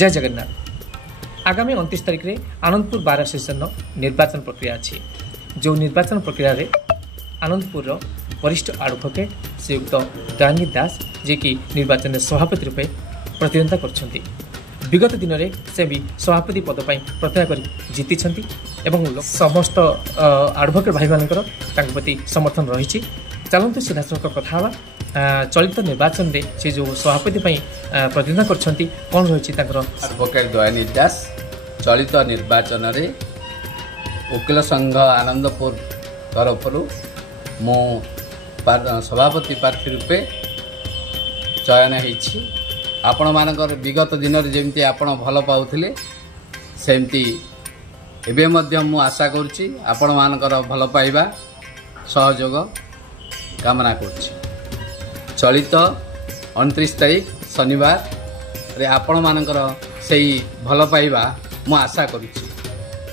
जय जगन्नाथ। आगामी 29 तारिख में आनंदपुर बार एसोसिएशन निर्वाचन प्रक्रिया अच्छी जो निर्वाचन प्रक्रिया रे आनंदपुर वरिष्ठ एडवोकेट श्रीयुक्त दयानिधि दास जे कि निर्वाचन सभापति रूपे प्रतिद्वंदिता करछंती। विगत दिन में से भी सभापति पद पर प्रतिज्ञा कर जीति समस्त एडवोकेट भाई मान प्रति समर्थन रही। चलतु सीधासख कथा चलित निर्वाचन में से जो सभापति प्रतिद्वंदिता करछंती कौन रही एडवोकेट दयानिधि दास चलित निर्वाचन में वकील संघ आनंदपुर तरफ मो सभापति प्रार्थी रूपे चयन होती। आपण मानकर विगत दिन में जमी आपण भल पाउथिले सेमती एबे मध्य मु आशा करुच्ची आपण मानकर भल पाइबा सहयोग कामना करुच्ची। चलित 29 तारिख शनिवार रे आपण मानकर सेही भल पाइबा मु आशा करुच्ची।